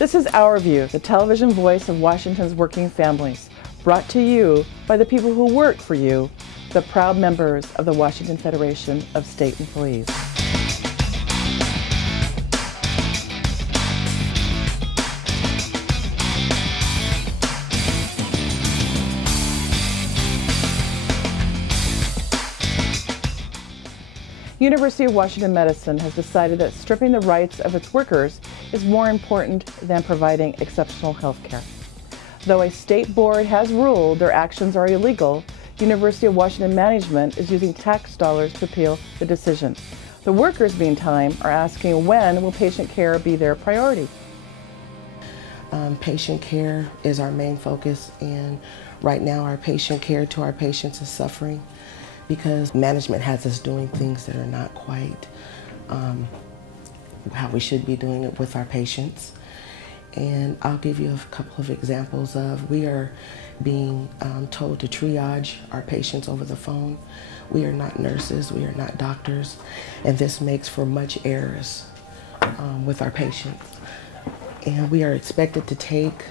This is Our View, the television voice of Washington's working families, brought to you by the people who work for you, the proud members of the Washington Federation of State Employees. University of Washington Medicine has decided that stripping the rights of its workers is more important than providing exceptional health care. Though a state board has ruled their actions are illegal, University of Washington management is using tax dollars to appeal the decision. The workers, meantime, are asking, when will patient care be their priority? Patient care is our main focus, and right now our patient care to our patients is suffering because management has us doing things that are not quite how we should be doing it with our patients. And I'll give you a couple of examples of, we are being told to triage our patients over the phone. We are not nurses, we are not doctors, and this makes for much errors with our patients. And we are expected to take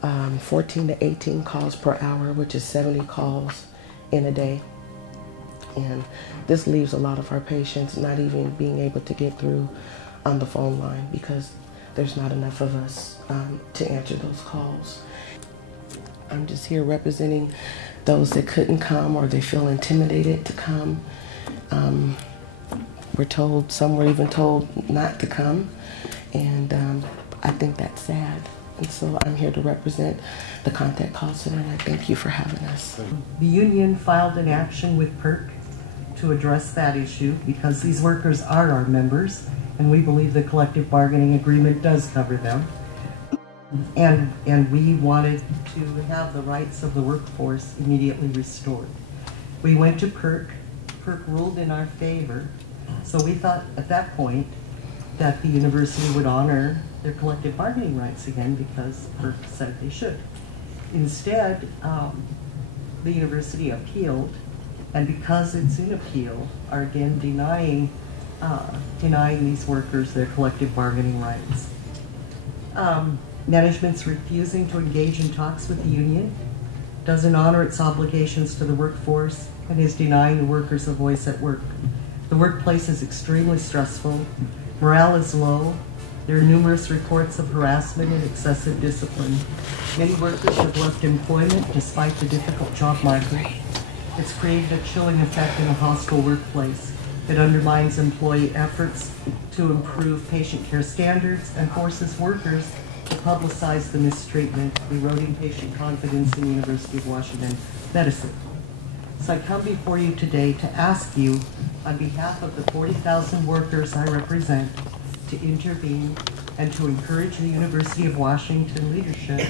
14 to 18 calls per hour, which is 70 calls in a day. And this leaves a lot of our patients not even being able to get through on the phone line because there's not enough of us to answer those calls. I'm just here representing those that couldn't come or they feel intimidated to come. We're told, some were even told not to come, and I think that's sad. And so I'm here to represent the Contact Call Center, and I thank you for having us. The union filed an action with PERC to address that issue because these workers are our members, and we believe the collective bargaining agreement does cover them. And we wanted to have the rights of the workforce immediately restored. We went to PERC. PERC ruled in our favor, so we thought at that point that the university would honor their collective bargaining rights again because PERC said they should. Instead, the university appealed, and because it's in appeal, are again denying these workers their collective bargaining rights. Management's refusing to engage in talks with the union, doesn't honor its obligations to the workforce, and is denying the workers a voice at work. The workplace is extremely stressful, morale is low, there are numerous reports of harassment and excessive discipline. Many workers have left employment despite the difficult job market. It's created a chilling effect in a hostile workplace. It undermines employee efforts to improve patient care standards and forces workers to publicize the mistreatment, eroding patient confidence in the University of Washington Medicine. So I come before you today to ask you, on behalf of the 40,000 workers I represent, to intervene and to encourage the University of Washington leadership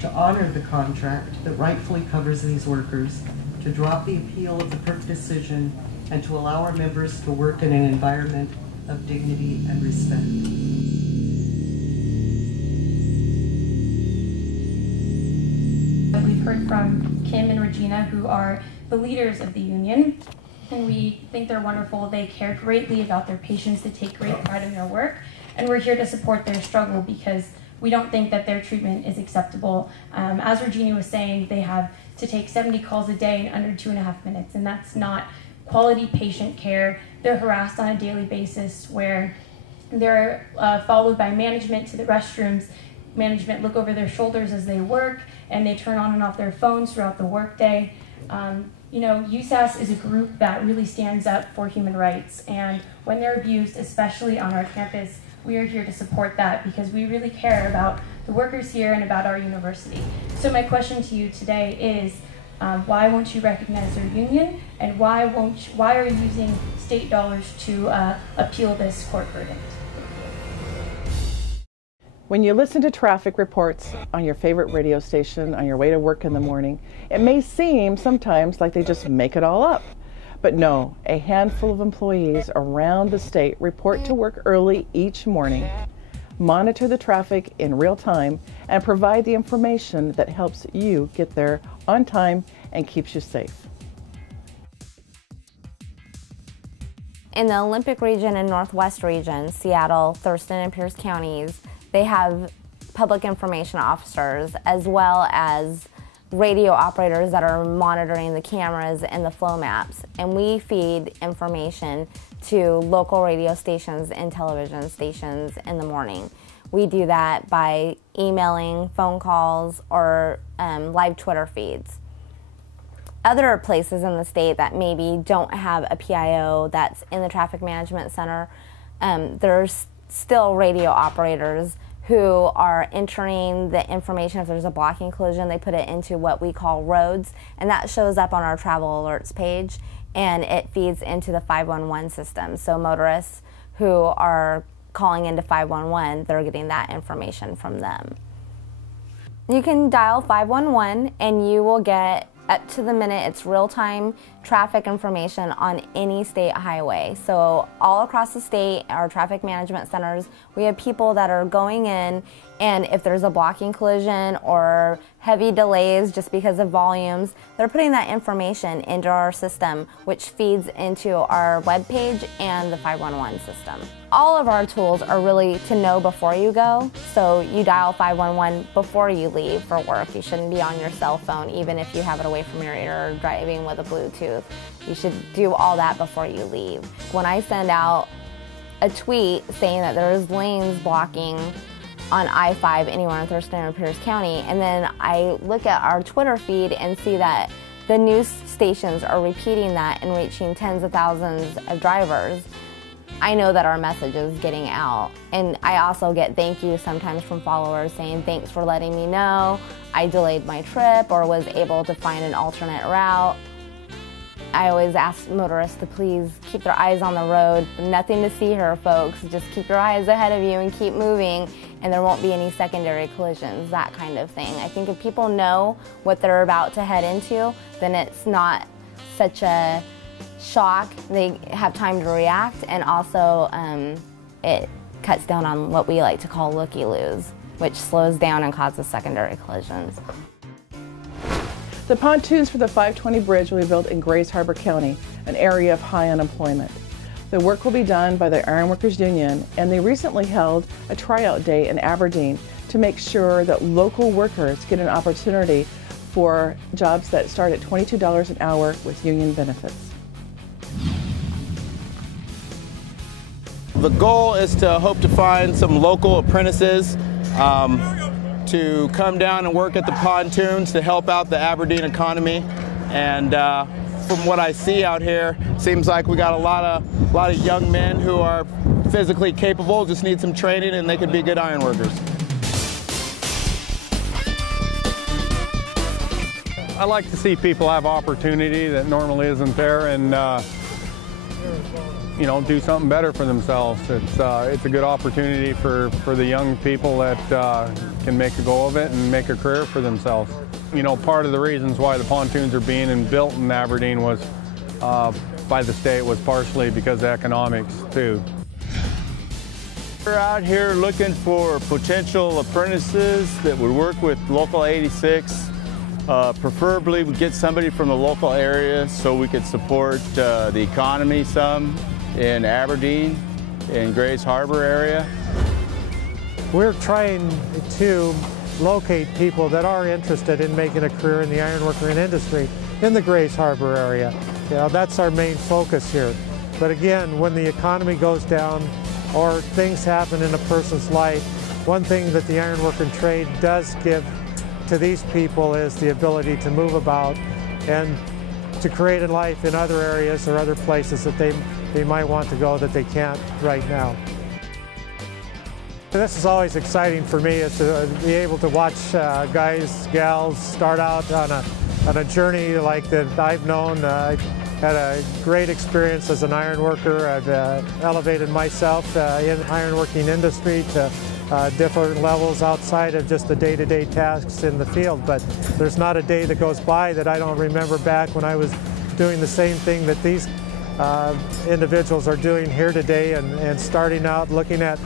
to honor the contract that rightfully covers these workers, to drop the appeal of the PERC decision, and to allow our members to work in an environment of dignity and respect. We've heard from Kim and Regina, who are the leaders of the union, and we think they're wonderful. They care greatly about their patients. They take great pride in their work, and we're here to support their struggle because we don't think that their treatment is acceptable. As Regina was saying, they have to take 70 calls a day in under 2.5 minutes, and that's not quality patient care. They're harassed on a daily basis where they're followed by management to the restrooms. Management look over their shoulders as they work, and they turn on and off their phones throughout the workday. You know, USAS is a group that really stands up for human rights, and when they're abused, especially on our campus, we are here to support that because we really care about the workers here and about our university. So my question to you today is, why won't you recognize their union, and why are you using state dollars to appeal this court verdict? When you listen to traffic reports on your favorite radio station on your way to work in the morning, it may seem sometimes like they just make it all up. But no, a handful of employees around the state report to work early each morning, monitor the traffic in real time, and provide the information that helps you get there on time and keeps you safe. In the Olympic region and Northwest region, Seattle, Thurston, and Pierce counties, they have public information officers, as well as radio operators that are monitoring the cameras and the flow maps. And we feed information to local radio stations and television stations in the morning. We do that by emailing, phone calls, or live Twitter feeds. Other places in the state that maybe don't have a PIO that's in the traffic management center, there's still radio operators who are entering the information. If there's a blocking collision, they put it into what we call roads, and that shows up on our travel alerts page, and it feeds into the 511 system. So motorists who are calling into 511, they're getting that information from them. You can dial 511 and you will get up to the minute, it's real-time traffic information on any state highway. So all across the state, our traffic management centers, we have people that are going in, and if there's a blocking collision or heavy delays just because of volumes, they're putting that information into our system, which feeds into our webpage and the 511 system. All of our tools are really to know before you go. So you dial 511 before you leave for work. You shouldn't be on your cell phone, even if you have it away from your ear or driving with a Bluetooth. You should do all that before you leave. When I send out a tweet saying that there's lanes blocking on I-5 anywhere in Thurston or Pierce County, and then I look at our Twitter feed and see that the news stations are repeating that and reaching tens of thousands of drivers, I know that our message is getting out. And I also get thank you sometimes from followers saying, thanks for letting me know, I delayed my trip or was able to find an alternate route. I always ask motorists to please keep their eyes on the road. Nothing to see here, folks. Just keep your eyes ahead of you and keep moving, and there won't be any secondary collisions, that kind of thing. I think if people know what they're about to head into, then it's not such a shock. They have time to react, and also it cuts down on what we like to call looky-loos, which slows down and causes secondary collisions. The pontoons for the 520 bridge will be built in Grays Harbor County, an area of high unemployment. The work will be done by the Ironworkers Union, and they recently held a tryout day in Aberdeen to make sure that local workers get an opportunity for jobs that start at $22 an hour with union benefits. The goal is to hope to find some local apprentices to come down and work at the pontoons to help out the Aberdeen economy. And from what I see out here, seems like we got a lot of young men who are physically capable, just need some training, and they could be good ironworkers. I like to see people have opportunity that normally isn't there, and you know, do something better for themselves. It's a good opportunity for the young people that can make a go of it and make a career for themselves. You know, part of the reasons why the pontoons are being built in Aberdeen was by the state was partially because of economics too. We're out here looking for potential apprentices that would work with Local 86. Preferably we get somebody from the local area so we could support the economy some in Aberdeen, in Grays Harbor area. We're trying to locate people that are interested in making a career in the ironworking industry in the Grays Harbor area. You know, that's our main focus here. But again, when the economy goes down or things happen in a person's life, one thing that the ironworking trade does give to these people is the ability to move about and to create a life in other areas or other places that they might want to go that they can't right now. This is always exciting for me, is to be able to watch guys, gals start out on a journey like that I've known. I had a great experience as an iron worker. I've elevated myself in the ironworking industry to different levels outside of just the day-to-day tasks in the field. But there's not a day that goes by that I don't remember back when I was doing the same thing that these individuals are doing here today, and starting out looking at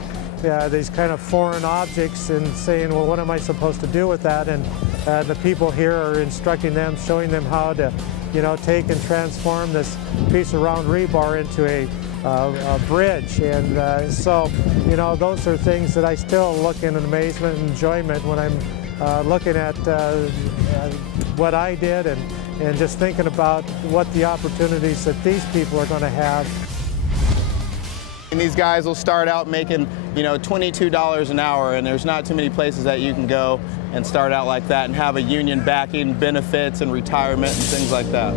these kind of foreign objects and saying, well, what am I supposed to do with that? And the people here are instructing them, showing them how to, you know, take and transform this piece of round rebar into bridge. And so, you know, those are things that I still look in amazement and enjoyment when I'm looking at what I did and just thinking about what the opportunities that these people are going to have. And these guys will start out making, you know, $22 an hour, and there's not too many places that you can go and start out like that and have a union backing, benefits and retirement and things like that.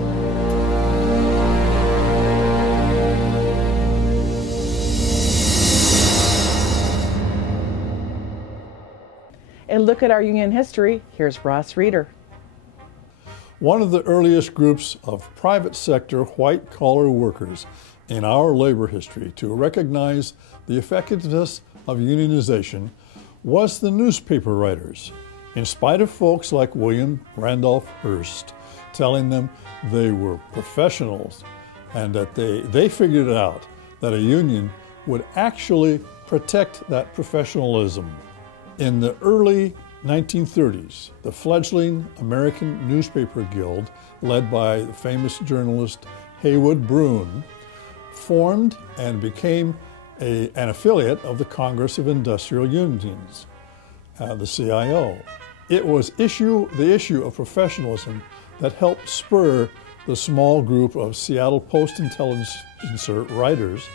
And look at our union history. Here's Ross Reeder. One of the earliest groups of private sector white-collar workers in our labor history to recognize the effectiveness of unionization was the newspaper writers, in spite of folks like William Randolph Hearst telling them they were professionals and that they figured out that a union would actually protect that professionalism. In the early 1930s, the fledgling American Newspaper Guild, led by the famous journalist Haywood Broun, formed and became an affiliate of the Congress of Industrial Unions, the CIO. It was the issue of professionalism that helped spur the small group of Seattle Post-Intelligencer writers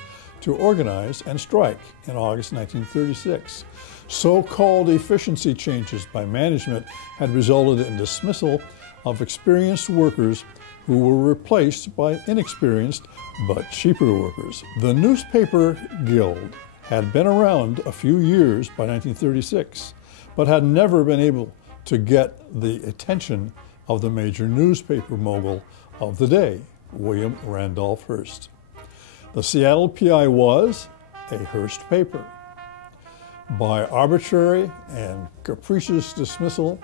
to organize and strike in August 1936. So-called efficiency changes by management had resulted in dismissal of experienced workers who were replaced by inexperienced but cheaper workers. The Newspaper Guild had been around a few years by 1936, but had never been able to get the attention of the major newspaper mogul of the day, William Randolph Hearst. The Seattle PI was a Hearst paper. By arbitrary and capricious dismissal,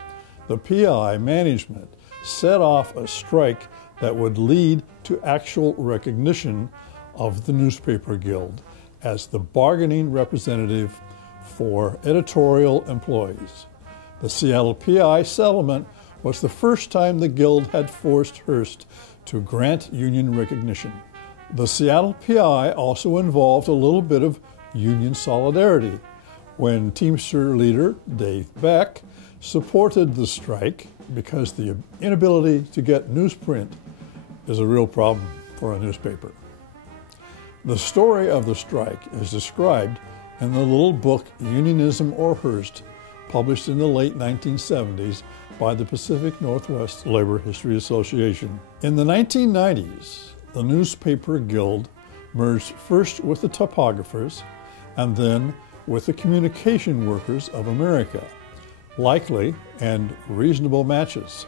the PI management set off a strike that would lead to actual recognition of the Newspaper Guild as the bargaining representative for editorial employees. The Seattle PI settlement was the first time the Guild had forced Hearst to grant union recognition. The Seattle PI also involved a little bit of union solidarity when Teamster leader Dave Beck supported the strike because the inability to get newsprint is a real problem for a newspaper. The story of the strike is described in the little book Unionism or Hearst, published in the late 1970s by the Pacific Northwest Labor History Association. In the 1990s, the Newspaper Guild merged first with the Typographers and then with the Communication Workers of America. Likely and reasonable matches.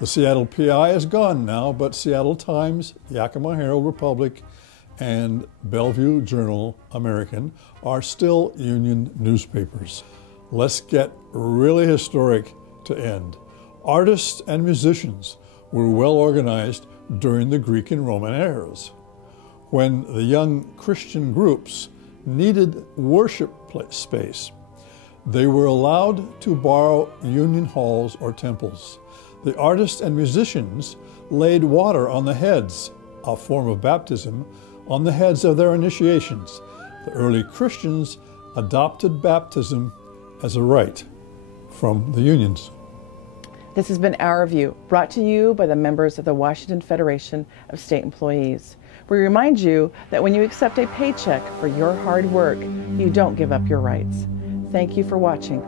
The Seattle PI is gone now, but Seattle Times, Yakima Herald Republic, and Bellevue Journal American are still union newspapers. Let's get really historic to end. Artists and musicians were well organized during the Greek and Roman eras, when the young Christian groups needed worship space. They were allowed to borrow union halls or temples. The artists and musicians laid water on the heads, a form of baptism, on the heads of their initiations. The early Christians adopted baptism as a rite from the unions. This has been Our View, brought to you by the members of the Washington Federation of State Employees. We remind you that when you accept a paycheck for your hard work, you don't give up your rights. Thank you for watching.